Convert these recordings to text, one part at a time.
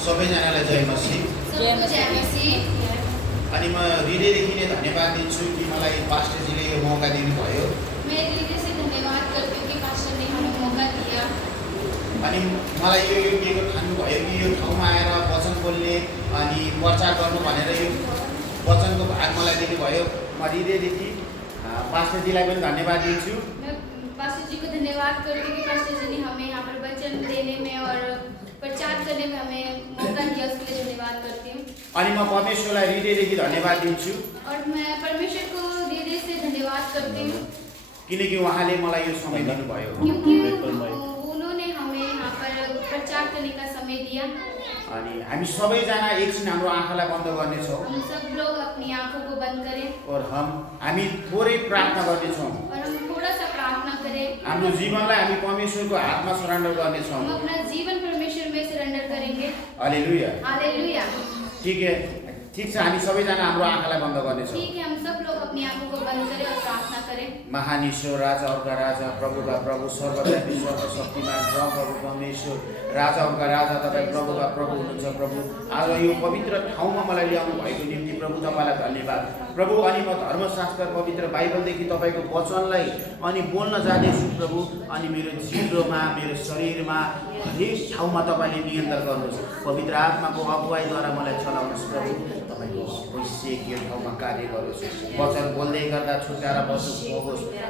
सबैजनालाई जय मसीह। अनि म हृदयदेखि नै धन्यवाद दिन्छु कि मलाई पास्टरजीले यो मौका दिनुभयो। मैं हृदय से धन्यवाद करती हूँ कि पास्टर ने हमें मौका दिया। अनि मलाई यो योग्यको ठान्नुभयो कि यो ठाउँमा आएर वचन बोल्ने अनि प्रचार गर्नु भनेर यो वचनको भाग मलाई दिनुभयो। म हृदयदेखि पास्टरजीलाई पनि धन्यवाद दिन्छु। मैं पास्टर जी को धन्यवाद करती हूँ कि पास्टर जी ने हमें यहाँ पर वचन देने में और प्रचार करने में हमें मौका दिया, उसके लिए धन्यवाद करती हूँ। अनि म परमेश्वरलाई हृदयदेखि धन्यवाद दिन्छु और मैं परमेश्वर को हृदय से धन्यवाद करती हूँ किनकि उहाँले मलाई यो समय दिनुभयो। क्योंकि उन्होंने हमें यहाँ पर प्रचार करने का समय दिया। अनि हामी सबैजना एकछिन हाम्रो आँखालाई बन्द गर्नेछौँ हम सब लोग अपनी आंखों को बंद करें और हामी थोरै प्रार्थना गर्नेछौँ। और हम थोड़ा सा प्रार्थना करें। हाम्रो जीवनलाई हामी परमेश्वरको हातमा सरेन्डर गर्नेछौँ। हम अपना जीवन परमेश्वर में सरेंडर करेंगे। हालेलुया। हालेलुया। ठीक छ, हामी सबैजना हाम्रो आँखालाई बन्द गर्नेछौँ। ठीक है, हम सब लोग अपनी आंखों को बंद करें और प्रार्थना करें। महान ईश्वर, राजाहरूका राजा, प्रभुका प्रभु, सर्वव्यापी सर्वशक्तिमान प्रभु परमेश्वर, राजाहरूका राजा तपाईँ प्रभुका प्रभु हुनुहुन्छ। प्रभु आज यो पवित्र ठाउँमा मलाई ल्याउनु भएको निम्ति प्रभु तपाईँलाई धन्यवाद। प्रभु अनि म धर्मशास्त्र पवित्र बाइबलदेखि तपाईँको वचनलाई अनि बोल्न जाँदैछु प्रभु। अनि मेरो जिब्रोमा मेरो शरीरमा हरेक ठाउँमा तपाईँले नियन्त्रण गर्नुहोस्। पवित्र आत्माको अगुवाईद्वारा मलाई चलाउनुहोस् प्रभु। तपाईँको अभिषेक यो ठाउँमा कार्य गरोस्। वचन बोल्दै गर्दा छुटकारा होस्,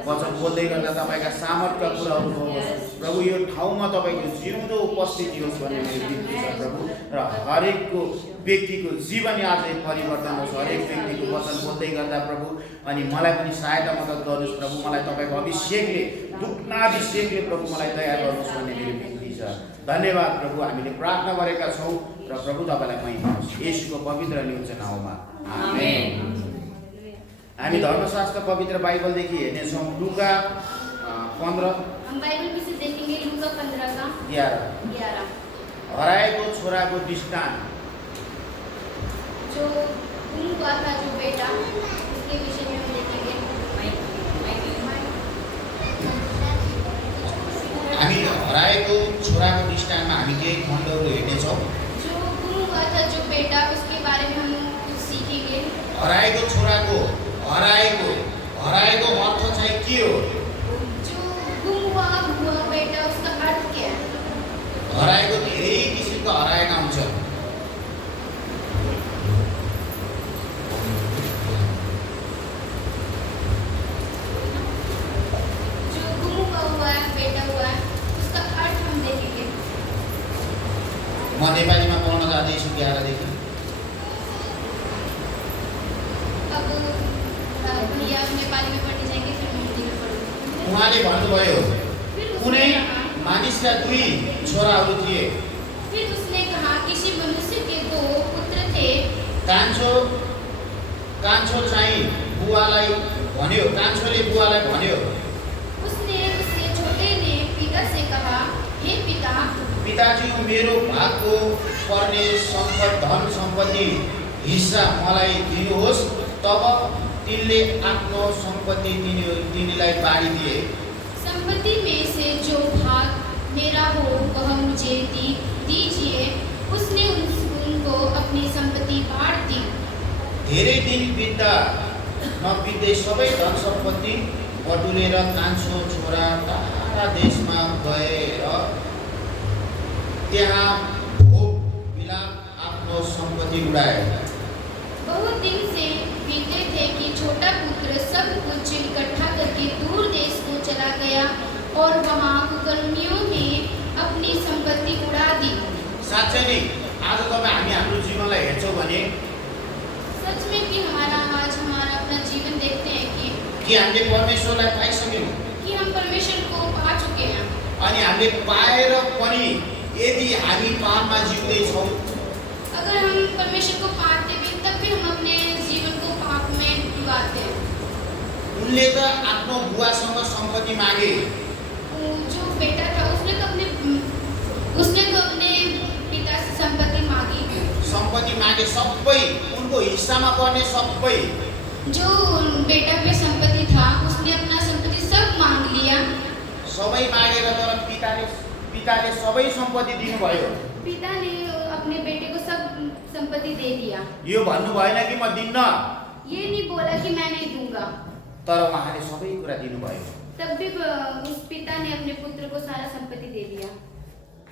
वचन बोल्दै गर्दा तपाईँका सामर्थ्यका कुराहरू होस् प्रभु। यो ठाउँमा तपाईँको जिउँदो उपस्थिति होस् भन्ने मेरो बिन्ती छ प्रभु। र हरेकको व्यक्तिको जीवन आजै परिवर्तन होस् हरेक व्यक्तिको वचन बोल्दै गर्दा प्रभु। अनि मलाई पनि सहायता मद्दत गर्नुहोस् प्रभु। मलाई तपाईँको अभिषेकले दुग्नाभिषेकले प्रभु मलाई तयार गर्नुहोस् भन्ने मेरो बिन्ती छ। धन्यवाद प्रभु। हामीले प्रार्थना गरेका छौँ र प्रभु तपाईँलाई महिमा होस् येशूको पवित्र नियुक्त नाउँमा आमेन। हामी धर्मशास्त्र पवित्र बाइबलदेखि हेर्नेछौँ लुका 15। हम बाइबल में से देखेंगे लूका 15 का 11। हराएको छोराको दृष्टान्त। जो गुम हुआ था जो बेटा, उसके विषय में हम देखेंगे। हामी हराएको छोराको दृष्टान्तमा हामी केही खण्डहरू हेर्नेछौँ। जो गुम हुआ था जो बेटा, उसके बारे में हम कुछ सीखेंगे। हराएको छोराको हराएको अर्थ चाहिँ के हो? जो गुम हुआ बेटा, उसका अर्थ क्या है? हराएको धेरै किसिमको हराएका हुन्छन्। जो गुम हुआ है बेटा हुआ है, उसका अर्थ हम देखेंगे। म नेपालीमा पढ्न जाँदैछु 11 देखि। अब भैया नेपाली में पढ़ने जाएंगे, फिर हिंदी में पढ़ेंगे। उहाँले भन्नुभयो कुनै मानिसका 2 छोराहरू थिए। फिर उसने कहा किसी मनुष्य के 2 पुत्र थे। कान्छो चाहिँ बुवालाई भन्यो, कान्छोले बुवालाई भन्यो। उससे छोटे ने पिता से कहा, हे पिता, पिताजी मेरो भागको पर्ने धन सम्पत्ति हिस्सा मलाई दिनुहोस्। तब तिनले आफ्नो सम्पत्ति तिनीलाई बाँडिदिए। संपत्ति में से जो भाग मेरा हो वह मुझे दीजिए। उसने उनको अपनी संपत्ति बाँट दी। धेरै दिन बित्दा नबित्दै सबै धन सम्पत्ति बटुलेर कान्छो छोरा टाढा देशमा गएर त्यहाँ भोग विलाप आफ्नो सम्पत्ति उडाए। बहुत दिन से बीते थे कि छोटा पुत्र सब कुछ इकट्ठा करके दूर देश को चला गया और वहाँ कुकर्मियों में अपनी संपत्ति उड़ा दी। साँच्चै नै आज तपाईँ हामी हाम्रो जीवनलाई हेर्छौँ भने सच में कि आज हमारा अपना जीवन देखते हैं कि हामीले परमेश्वरलाई पाइसक्यौँ, कि हम परमेश्वर को पा चुके हैं। अनि हामीले पाएर पनि यदि हामी पापमा जिउँदैछौँ, अगर हम परमेश्वर को पाते भी तब भी हम अपने जीवन को पाप में डुबाते हैं। उनले त आफ्नो बुवासँग सम्पत्ति मागे। जो बेटा था उसने तो अपने पिता से संपत्ति मांगी। सम्पत्ति मागे सबै उनको हिस्सामा पर्ने सबै। जो बेटा पे संपत्ति था उसने अपना संपत्ति सब मांग लिया। सबै मागेर तर पिताले पिताले सबै सम्पत्ति दिनुभयो। पिता ने अपने बेटे को सब संपत्ति दे दिया। यो भन्नु भएन कि म दिन्न, ये नहीं बोला कि मैं नहीं दूंगा, तर उहाँले सबै कुरा दिनुभयो। तब भी उस पिता ने अपने पुत्र को सारा संपत्ति दे दिया।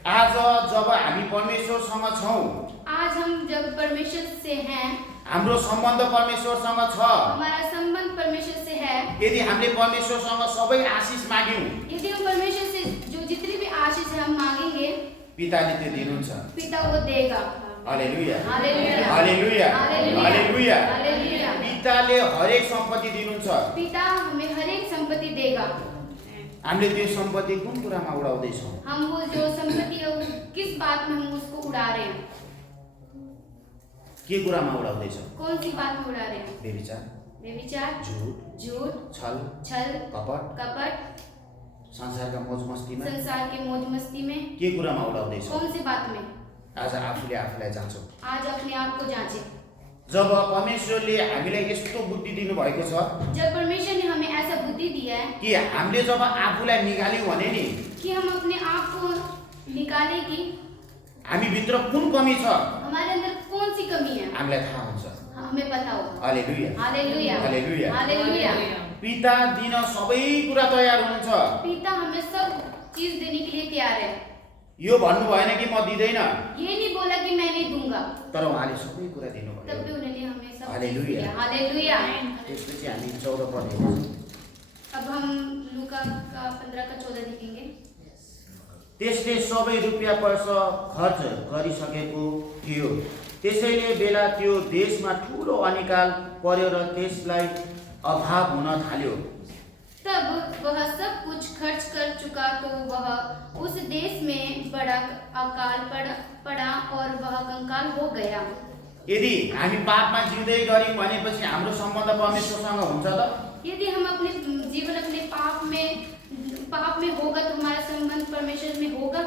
आज जब हामी परमेश्वरसँग छौं, आज हम जब परमेश्वर से हैं, हाम्रो सम्बन्ध परमेश्वरसँग छ, हमारा संबंध परमेश्वर से है, यदि हामीले परमेश्वरसँग सबै आशिष माग्यौं, यदि हम परमेश्वर से जो जितनी भी आशीष है हम मांगेंगे, पिताले त्यो दिनुहुन्छ। पिता वो देगा। Hallelujah, hallelujah, hallelujah, hallelujah. Hallelujah. पिताले हरेक सम्पत्ति दिनुहुन्छ। पिता हमें हर एक संपत्ति देगा। हामीले त्यो सम्पत्ति कुन कुरामा उडाउँदैछौँ? हम वो जो संपत्ति है वो किस बात में हम उसको उड़ा रहे हैं? के कुरामा उडाउँदैछौँ? कौन सी बात में उड़ा रहे हैं? व्यभिचार, व्यभिचार, झूठ, छल, कपट, कपट, संसारका मौज मस्तीमा, संसार के मौज मस्ती में, के कुरामा उडाउँदैछौँ? कौन सी बात में? आज आफूले आफूलाई जान्छौँ। आज अपने आप को जांचें। जब परमेश्वरले हामीलाई यस्तो बुद्धि दिनुभएको छ जब परमेश्वर ने हमें ऐसा बुद्धि दिया है कि हामीले जब आफूलाई निकाल्यौँ भने नि कि हम अपने आप को निकालें कि हामी भित्र कुन कमी छ हमारे अंदर कौन सी कमी है, हामीलाई थाहा हुन्छ। हमें पता होगा। Hallelujah, hallelujah, hallelujah. हालेलुया। पिता दिन सबै कुरा तयार हुनुहुन्छ। पिता हमें सब चीज देने के लिए तैयार है। यो भन्नु भएन कि म दिँदैन, ये नहीं बोला कि मैं नहीं दूंगा, तर उहाँले सबै कुरा तब भी दिनुभयो। उन्होंने हमें सब चीज हालेलुया। दिया। हालेलुया। त्यसपछि हामी 14 पद हेर्छौँ। अब हम लूका का 15 का 14 देखेंगे। त्यसले सबै रुपियाँ पैसा खर्च गरिसकेको थियो, त्यसैले बेला त्यो देशमा ठुलो अनिकाल पर्यो र त्यसलाई अभाव हुन थाल्यो। तब वह सब कुछ खर्च कर चुका तो वह उस देश में बड़ा अकाल पड़ा और वह कंगाल हो गया। यदि हामी पापमा जिउँदै गर्यौँ भनेपछि हाम्रो सम्बन्ध परमेश्वरसँग हुन्छ त? यदि हम अपने जीवन अपने पाप में होगा तो हमारा संबंध परमेश्वर में होगा।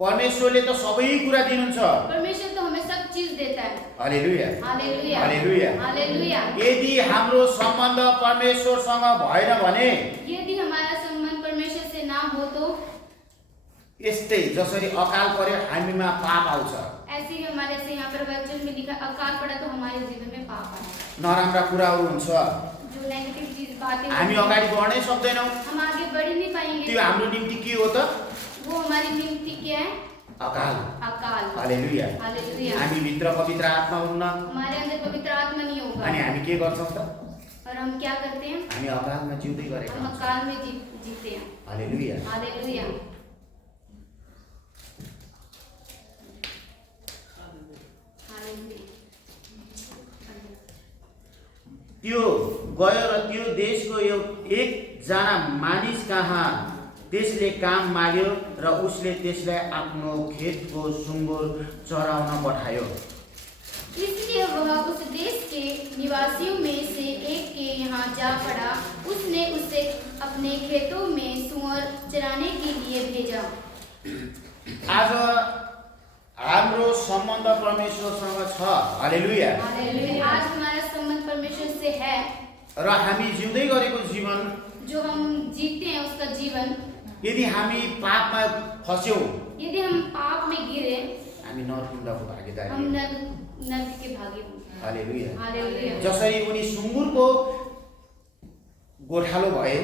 परमेश्वरले त सबै कुरा दिनुहुन्छ। परमेश्वर तो हमें सब चीज देता है। Hallelujah, hallelujah, hallelujah. हालेलुया। यदि हाम्रो सम्बन्ध परमेश्वरसँग भएन भने यदि हमारा संबंध परमेश्वर से ना हो तो यस्तै जसरी अकाल पर्यो हामीमा पाप आउँछ। ऐसे ही हमारे से यहाँ पर वचन में लिखा अकाल पड़ा तो हमारे जीवन में पाप आया। नराम्रा कुराहरू हुन्छ, जो नेगेटिव चीज बातें हामी अगाडि बढ्नै सक्दैनौँ। हम आगे बढ़ ही नहीं पाएंगे। त्यो हाम्रो निम्ति के हो त? वो हमारी निम्ति क्या है? अकाल। अकाल। हालेलुया। हालेलुया। हामी भित्र पवित्र आत्मा हुन्न हमारे अंदर पवित्र आत्मा नहीं होगा। अनि हामी के गर्छौँ त? और हम क्या करते हैं? हामी अकालमा जिउँदै गरेका हम हुन्छौँ। अकाल में जीते हैं। हालेलुया। हालेलुया। त्यो गयो र त्यो देशको एकजना मानिस कहाँ त्यसले काम माग्यो र उसले त्यसलाई आफ्नो खेतको सुँगुर चराउन पठायो। इसलिए वह उस देश के निवासियों में से एक के यहाँ जा पड़ा। उसने उसे अपने खेतों में सुअर चराने के लिए भेजा। आज हाम्रो सम्बन्ध परमेश्वरसँग छ। हालेलुया। हालेलुया। आज हमारा संबंध परमेश्वर से है र हामी जिउँदै गरेको जीवन जो हम जीते हैं उसका जीवन यदि हामी पापमा फस्यौँ, यदि हम पाप में गिरे हामी नरकुण्डको भागीदारी हम नरक के भागी होंगे। हालेलुया। हालेलुया। जसरी उनी सुँगुरको गोठालो भए,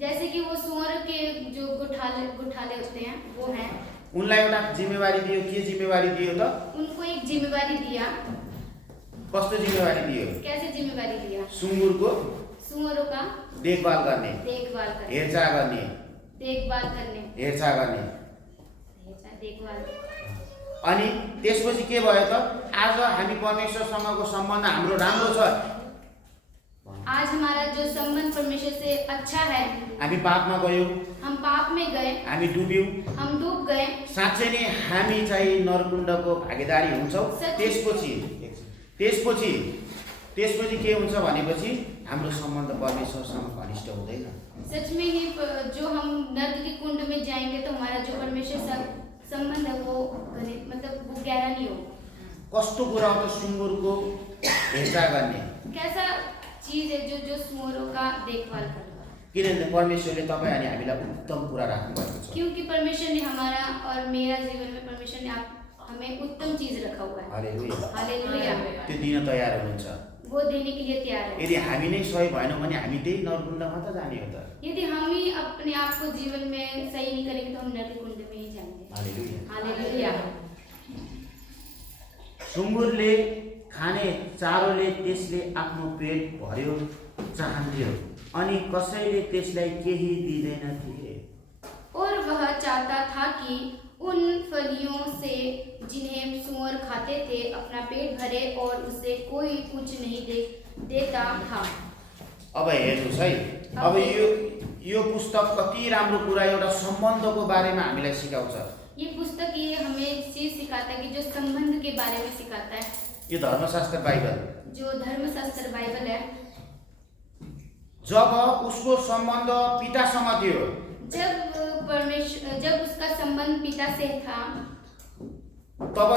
जैसे कि वो सुअर के जो गुठाले होते हैं वो हैं, उनलाई एउटा जिम्मेवारी दियो। के जिम्मेवारी दियो त? उनको एक जिम्मेवारी दिया। कस्तो जिम्मेवारी दियो? कैसे जिम्मेवारी दिया? सुँगुरको सुअरों का देखभाल गर्ने, देखभाल करने, हेरचाह गर्ने, देखभाल करने, हेरचाह गर्ने। देखभाल। अनि त्यसपछि के भयो त? आज हामी परमेश्वरसँगको सम्बन्ध हाम्रो राम्रो छ। आज हमारा जो संबंध परमेश्वर से अच्छा है। हामी पापमा गयौँ, हम पाप में गए, हामी डुब्यौँ, हम डूब गए। साँच्चै नै हामी चाहिँ नरकुण्डको भागीदारी हुन्छौँ। त्यसपछि के हुन्छ भनेपछि हाम्रो सम्बन्ध परमेश्वरसँग घनिष्ठ हुँदैन। सच में ही जो हम नर्क के कुंड में जाएंगे तो हमारा जो परमेश्वर से संबंध है वो मतलब वो गहरा नहीं हो। कस्तो कुरा हो त सुँगुरको हेरचाह गर्ने? कैसा चीज है जो सुअरों का देखभाल करना? किनभने परमेश्वरले तपाईँ अनि हामीलाई उत्तम कुरा राख्नुभएको छ। क्योंकि परमेश्वर ने हमारा और मेरा जीवन में परमेश्वर ने हमें उत्तम चीज रखा हुआ है। हालेलुया। हालेलुया। त्यो दिन तयार हुनुहुन्छ। वो देने के लिए तैयार है। यदि हामी नै सही भएनौँ भने हामी त्यही नरकुण्डमा त जाने हो त। यदि हम ही अपने आप को जीवन में सही नहीं करेंगे तो हम नरक कुंड में ही जाएंगे। हालेलुया। हालेलुया। सुँगुरले खाने चारोले त्यसले आफ्नो पेट भर्यो चाहन्थ्यो अनि कसैले त्यसलाई केही दिँदैनथे। और वह चाहता था कि उन फलियों से जिन्हें सूअर खाते थे अपना पेट भरे और उसे कोई कुछ नहीं देता था। अब हेर्नुहोस् है, अब यो पुस्तक कति राम्रो कुरा एउटा सम्बन्धको बारेमा हामीलाई सिकाउँछ। ये पुस्तक ये हमें चीज सिखाता है कि जो संबंध के बारे में सिखाता है। यो धर्मशास्त्र बाइबल, जो धर्मशास्त्र बाइबल है, जब उसको सम्बन्ध पितासँग थियो, जब उसका संबंध पिता से था, तब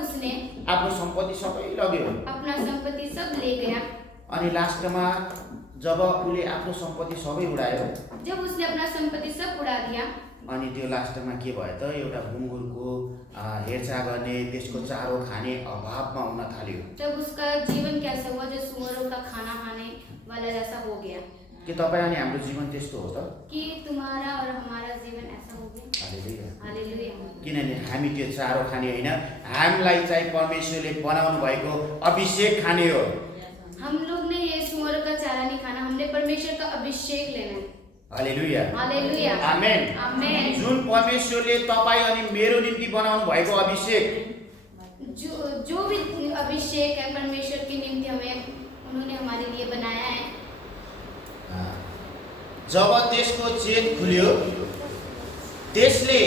उसने आफ्नो सम्पत्ति सबै लग्यो। अपना संपत्ति सब ले गया। अनि लास्टमा जब उसले आफ्नो सम्पत्ति सबै उडायो, जब उसने अपना संपत्ति सब उड़ा दिया, अनि त्यो लास्टमा के भयो त, एउटा गुङ्गुरको हेरचाह गर्ने, त्यसको चारो खाने अभावमा हुन थाल्यो। तब उसका जीवन कैसा हुआ, जो सुअरों का खाना खाने वाला जैसा हो गया। के तपाईँ अनि हाम्रो जीवन त्यस्तो हो त? कि तुम्हारा और हमारा जीवन ऐसा हो गया। हालेलुया। हालेलुया। किनभने हामी त्यो चारो खाने होइन, हामीलाई चाहिँ परमेश्वरले बनाउनु भएको अभिषेक खाने हो। हम लोग ने ये सुअर का चारा नहीं खाना, हमने परमेश्वर का अभिषेक लेना है। हालेलुया। हालेलुया। आमेन। आमेन। जुन परमेश्वरले तपाईँ अनि मेरो निम्ति बनाउनु भएको अभिषेक, जो भी अभिषेक है परमेश्वर के निम्ति उन्होंने हमारे लिए बनाया है। जब त्यसको चेत खुल्यो, त्यसले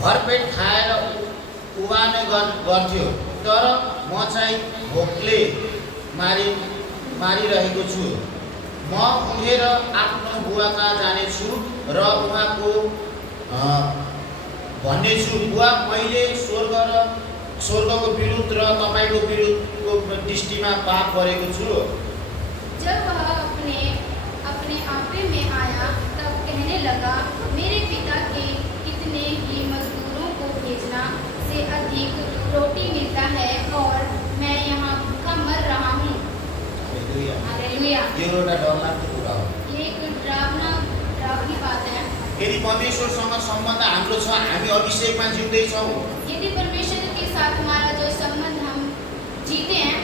भरपेट खाएर उभाने गर्थ्यो, तर म चाहिँ भोकले मारिरहेको छु। म उठेर आफ्नो बुवाका जानेछु र उहाँको भन्नेछु, बुवा, मैले स्वर्गको विरुद्ध र तपाईँको विरुद्धको दृष्टिमा पाप गरेको छु। जब वह अपने आपे में आया तब कहने लगा, मेरे पिता के कितने ही मजदूरों को भेजना से अधिक रोटी मिलता है और मैं यहाँ भूखा मर रहा हूँ। हालेलुया। यो एउटा डरलाग्दो कुरा हो। ये एक डरावनी बात है। यदि परमेश्वरसँग सम्बन्ध हाम्रो छ, हामी अभिषेकमा जिउँदैछौँ, यदि परमेश्वर के साथ हमारा जो संबंध हम जीते हैं,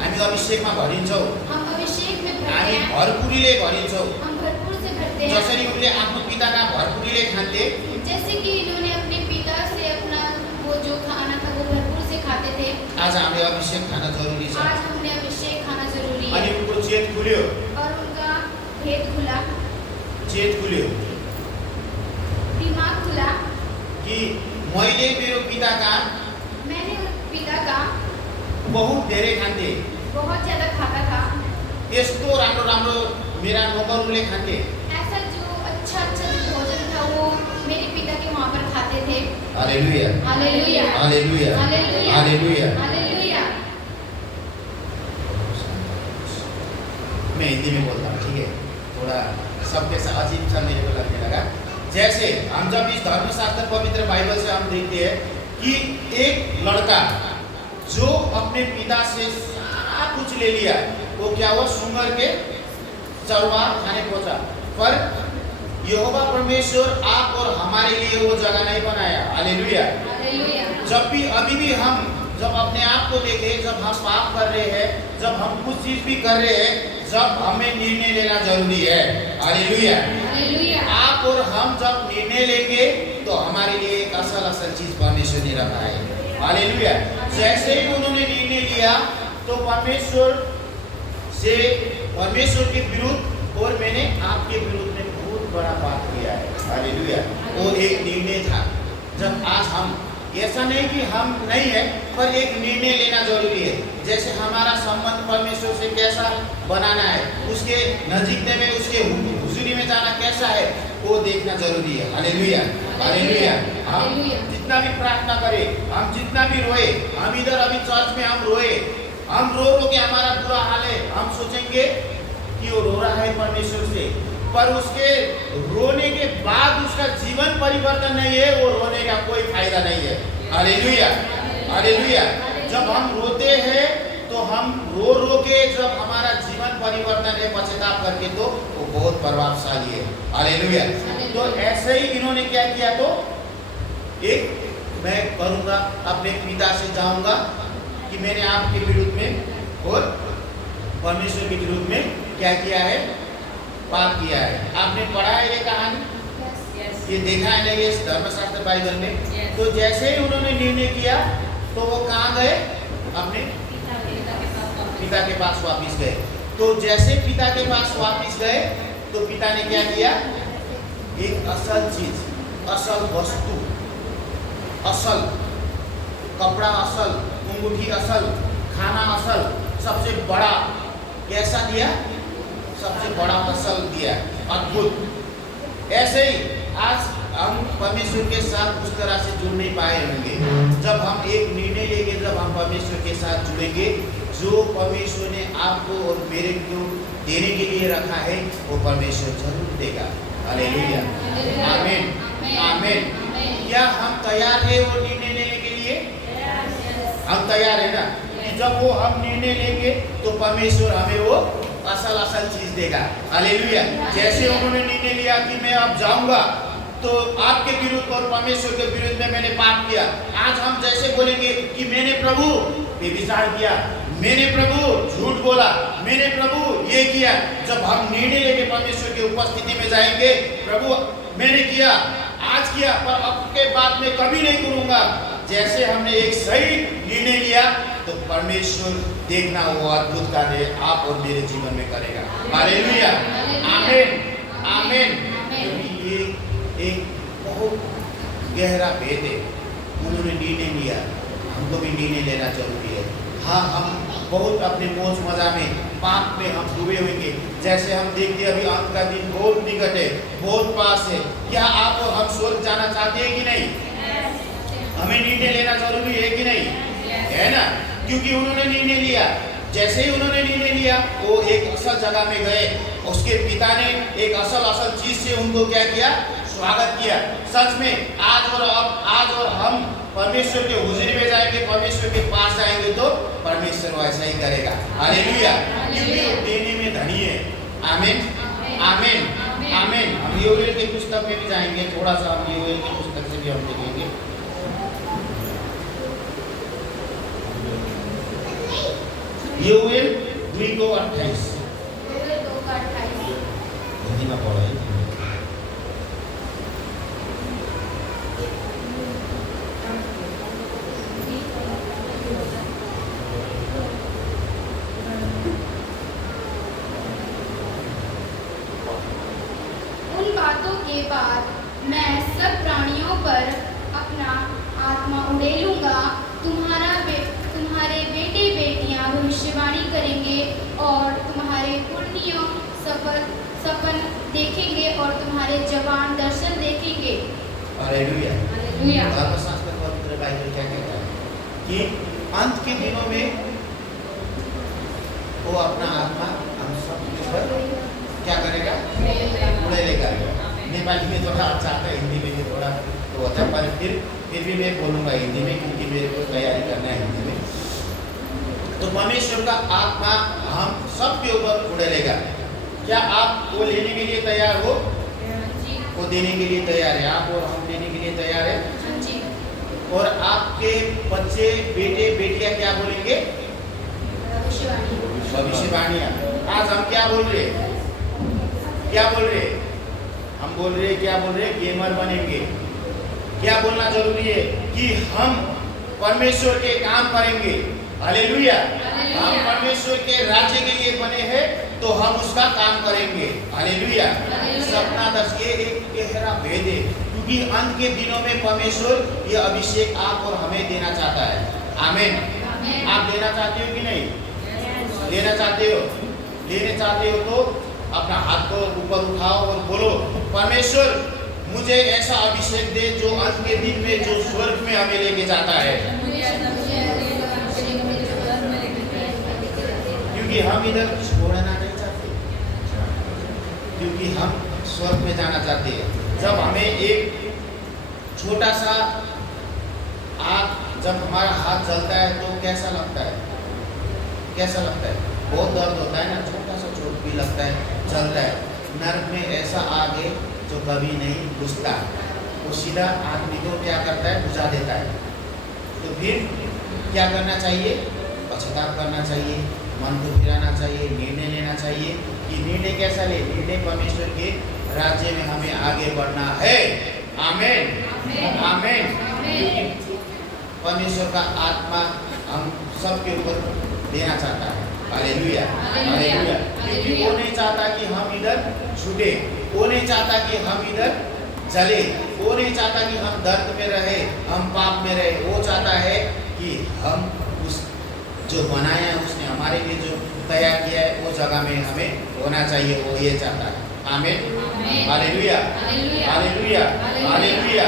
हामी अभिषेकमा भरिन्छौँ, हम अभिषेक में भरते हामी हैं, भरपुरीले भरिन्छौँ। हम भरपूर से भरते हैं। जसरी उनले आफ्नो पिताका भरपुरीले खान्थे, जैसे कि इन्होंने अपने पिता से अपना वो जो खाना था वो भरपूर से खाते थे, आज हामीले अभिषेक खान जरुरी छ। आज हमने अभिषेक खाना जरूरी है। अनि उनको चेत खुल्यो, और उनका भेद खुला, चेत खुल्यो दिमाग खुला कि मैले मेरो पिताका मैंने उस पिता का बहुत धेरै खान्थे, बहुत ज्यादा खाता था। यस्तो राम्रो राम्रो मेरा नोकरहरूले खान्थे। ऐसा जो अच्छा जो भोजन था वो मेरे पिता के वहाँ पर खाते थे। Hallelujah. Hallelujah. Hallelujah. Hallelujah. Hallelujah. Hallelujah. मैं हिंदी में बोलता हूँ, ठीक है? थोड़ा सबके साथ अजीब सा मेरे को लगने लगा। जैसे हम जब इस धर्मशास्त्र पवित्र बाइबल से हम देखते हैं कि एक लड़का जो अपने पिता से सारा कुछ ले लिया, वो क्या हुआ? सुंगर के चरवाह खाने पहुंचा। पर यहोवा परमेश्वर आप और हमारे लिए वो जगह नहीं बनाया। हालेलुया। हालेलुया। जब भी अभी भी हम जब अपने आप को देखें, जब हम पाप कर रहे हैं, जब हम कुछ चीज भी कर रहे हैं, जब हमें निर्णय लेना जरूरी है। हालेलुया। हालेलुया। आप और हम जब निर्णय लेंगे तो हमारे लिए एक असल चीज परमेश्वर ने रखा है। हालेलुया। जैसे ही उन्होंने निर्णय लिया तो परमेश्वर के विरुद्ध और मैंने आपके विरुद्ध में बहुत बड़ा बात किया है। हालेलुया। वो एक निर्णय था। जब आज हम ऐसा नहीं कि हम नहीं है, पर एक निर्णय लेना जरूरी है। जैसे हमारा संबंध परमेश्वर से कैसा बनाना है, उसके नजीकने में, उसके हुजूरी में जाना कैसा है, वो देखना जरूरी है। हालेलुया। हालेलुया। हम जितना भी प्रार्थना करें, हम जितना भी रोए, हम इधर अभी चर्च में हम रोए, हम रो के हमारा बुरा हाल है, हम सोचेंगे कि वो रो रहा है परमेश्वर से, पर उसके रोने के बाद उसका जीवन परिवर्तन नहीं है, वो रोने का कोई फायदा नहीं है। Hallelujah, hallelujah. जब हम रोते हैं तो हम रो रो के जब हमारा जीवन परिवर्तन है पश्चाताप करके, तो वो बहुत प्रभावशाली है। हालेलुया। तो ऐसे ही इन्होंने क्या किया, तो एक मैं करूँगा, अपने पिता से जाऊँगा कि मैंने आपके विरुद्ध में और परमेश्वर के विरुद्ध में क्या किया है, पाप किया है। आपने पढ़ा है ये कहानी, ये देखा है ना ये धर्मशास्त्र बाइबल में। तो जैसे ही उन्होंने निर्णय किया तो वो कहाँ गए, अपने पिता के पास वापिस गए। तो जैसे पिता के पास वापिस गए तो पिता ने क्या किया, एक असल चीज, असल वस्तु, असल कपड़ा, असल अंगूठी, असल खाना, असल सबसे बड़ा कैसा दिया, सबसे बड़ा असल दिया, अद्भुत। ऐसे ही आज हम परमेश्वर के साथ उस तरह से जुड़ नहीं पाए होंगे। जब हम एक निर्णय लेंगे, जब हम परमेश्वर के साथ जुड़ेंगे, जो परमेश्वर ने आपको और मेरे को देने के लिए रखा है वो परमेश्वर जरूर देगा। हालेलुया, आमीन, आमीन। क्या हम तैयार है वो निर्णय लेने के लिए? हम तैयार है ना? कि जब वो हम निर्णय लेंगे तो परमेश्वर हमें वो असल चीज देगा। हालेलुया। जैसे उन्होंने निर्णय लिया कि मैं अब जाऊंगा तो आपके विरुद्ध और परमेश्वर के विरुद्ध में मैंने पाप किया। आज हम जैसे बोलेंगे कि मैंने प्रभु व्यभिचार किया, मैंने प्रभु झूठ बोला, मैंने प्रभु ये किया। जब हम निर्णय लेके परमेश्वर की उपस्थिति में जाएंगे, प्रभु मैंने किया, आज किया, पर अब के बाद में कभी नहीं करूंगा। जैसे हमने एक सही निर्णय लिया तो परमेश्वर देखना वो अद्भुत कार्य आप और मेरे जीवन में करेगा। हालेलुया, आमीन, आमीन। क्योंकि ये एक बहुत गहरा भेद है। उन्होंने निर्णय लिया, हमको भी निर्णय लेना जरूरी है। हाँ, हम बहुत अपने मौज मजा में, पाप में हम डूबे होंगे। जैसे हम देखते हैं अभी अंत का दिन बहुत निकट है, बहुत पास है। क्या आप और हम स्वर्ग जाना चाहते हैं कि नहीं? हमें निर्णय लेना जरूरी है कि नहीं? है ना? क्योंकि उन्होंने निर्णय लिया, जैसे ही उन्होंने निर्णय लिया वो एक असल जगह में गए। उसके पिता ने एक असल चीज से उनको क्या किया, स्वागत किया। सच में आज और हम परमेश्वर के हुजूरी में जाएंगे, परमेश्वर के पास जाएंगे तो परमेश्वर वैसा ही करेगा। हालेलुया, क्योंकि वो देने में धनी है। आमीन, आमीन, आमीन। हम योएल के पुस्तक में भी जाएंगे, थोड़ा सा हम योएल की पुस्तक से भी हम देखेंगे। योएल 2:28 हिंदी में पढ़ा है। उन बातों के बाद मैं सब प्राणियों पर अपना आत्मा उड़ेलूंगा। तुम्हारे बेटे बेटियां भविष्यवाणी करेंगे और तुम्हारे पुण्यों सपन देखेंगे और तुम्हारे जवान दर्शन देखेंगे। Hallelujah, hallelujah. धर्मशास्त्र पवित्र बाइबल क्या कहता है कि अंत के दिनों में वो अपना आत्मा हम सब के ऊपर क्या करेगा, उड़ेलेगा। नेपाली में थोड़ा अच्छा आता है, हिंदी में भी थोड़ा तो होता है, पर फिर भी मैं बोलूँगा हिंदी में, क्योंकि मेरे को तैयारी करना है हिंदी में। तो परमेश्वर का आत्मा हम सब के ऊपर उड़ेलेगा। क्या आप वो लेने के लिए तैयार हो? वो देने के लिए तैयार है? आप और हम देने के लिए तैयार है? और आपके बच्चे, बेटे बेटियां क्या बोलेंगे? भविष्यवाणियां। आज हम क्या बोल रहे हैं? क्या बोल रहे हैं? हम बोल रहे हैं, क्या बोल रहे हैं? गेमर बनेंगे। क्या बोलना जरूरी है? कि हम परमेश्वर के काम करेंगे। हालेलुया। हम परमेश्वर के राज्य के लिए बने हैं तो हम उसका काम करेंगे। हालेलुया। सपना 10 ये एक गहरा भेद है, क्योंकि अंत के दिनों में परमेश्वर ये अभिषेक आप और हमें देना चाहता है। आमीन। आप लेना चाहते हो कि नहीं? लेना चाहते हो? लेने चाहते हो तो अपना हाथ को ऊपर उठाओ और बोलो, परमेश्वर मुझे ऐसा अभिषेक दे जो अंत के दिन में जो स्वर्ग में हमें लेके जाता है। क्योंकि हम इधर छोड़ना नहीं चाहते, कि हम स्वर्ग में जाना चाहते हैं। जब हमें एक छोटा सा आग, जब हमारा हाथ जलता है तो कैसा लगता है? कैसा लगता है? बहुत दर्द होता है ना, छोटा सा चोट भी लगता है, जलता है। नर्क में ऐसा आग है जो कभी नहीं बुझता, वो सीधा आदमी को क्या करता है? बुझा देता है। तो फिर क्या करना चाहिए? पश्चाताप करना चाहिए, मन को फिराना चाहिए, निर्णय लेना चाहिए। कि निर्णय कैसा ले? निर्णय परमेश्वर के राज्य में हमें आगे बढ़ना है। आमीन, आमीन। परमेश्वर का आत्मा हम सबके ऊपर देना चाहता है। Hallelujah, hallelujah. क्योंकि वो नहीं चाहता कि हम इधर छूटे, वो नहीं चाहता कि हम इधर चले, वो नहीं चाहता कि हम दर्द में रहे, हम पाप में रहे। वो चाहता है कि हम उस जो बनाया है, उसने हमारे लिए जो तैयार किया है, वो जगह में हमें होना चाहिए। वो ये चाहता है। आमीन, हालेलुया, हालेलुया, हालेलुया।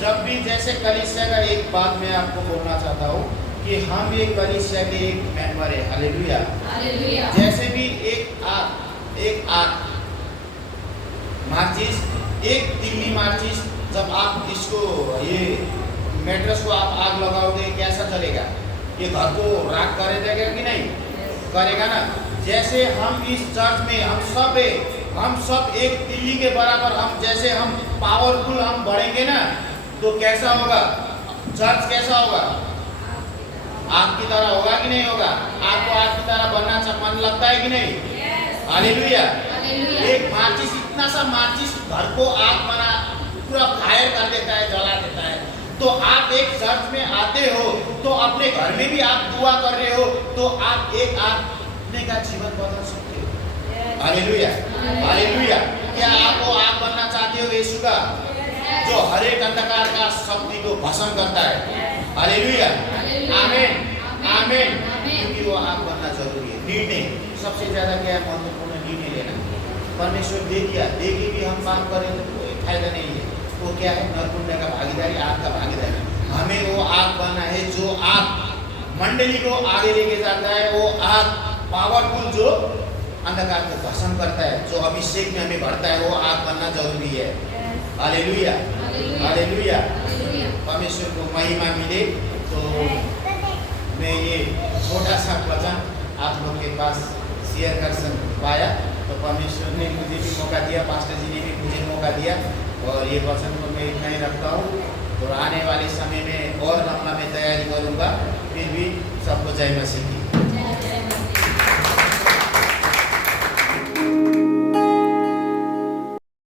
जब भी जैसे कलीसिया का एक बात मैं आपको बोलना चाहता हूँ कि हम एक कलीसिया के एक मेंबर है। Hallelujah, hallelujah. जैसे भी एक आग माचिस, एक तिल्ली माचिस, जब आप इसको ये मैट्रेस को आप आग लगाओगे कैसा चलेगा? ये घर को राख कर देगा कि नहीं? करेगा ना। जैसे हम इस चर्च में हम सब एक तिल्ली के बराबर, हम जैसे हम पावरफुल हम बढ़ेंगे ना, तो कैसा होगा? चर्च कैसा होगा? आग की तरह होगा कि नहीं होगा? आपको आग की तरह बनना मन लगता है कि नहीं? हालेलुया। एक माचिस, इतना सा माचिस घर को आग बना पूरा फायर कर देता है, जला देता है। तो आप एक चर्च में आते हो तो अपने घर में भी आप दुआ कर रहे हो, तो आप एक आदमी का जीवन बदल सकते हो। Hallelujah, hallelujah. क्या आप वो आग बनना चाहते हो यीशु का, जो हर एक अंधकार का शक्ति को भस्म करता है? हालेलुया, आमीन, आमीन। क्योंकि वो आग बनना जरूरी है। निर्णय सबसे ज्यादा क्या है? महत्वपूर्ण निर्णय लेना। परमेश्वर देगी भी हम काम करें तो कोई फायदा नहीं है। वो क्या है? नरकुंड का भागीदारी, आग का भागीदारी। हमें वो आग बनना है जो आग मंडली को आगे लेके जाता है, वो आग पावरफुल जो अंधकार को भस्म करता है, जो अभिषेक में हमें भरता है, वो आग बनना जरूरी है। Hallelujah, hallelujah. परमेश्वर को महिमा मिले। तो मैं ये छोटा सा वचन आप लोग के पास शेयर कर पाया, तो परमेश्वर ने मुझे भी मौका दिया, पास्टर जी ने भी मुझे मौका दिया, और ये वचन को मैं इतना ही रखता हूँ। तो आने वाले समय में और लंबा मैं तैयारी करूँगा। फिर भी सबको जय मसीह की।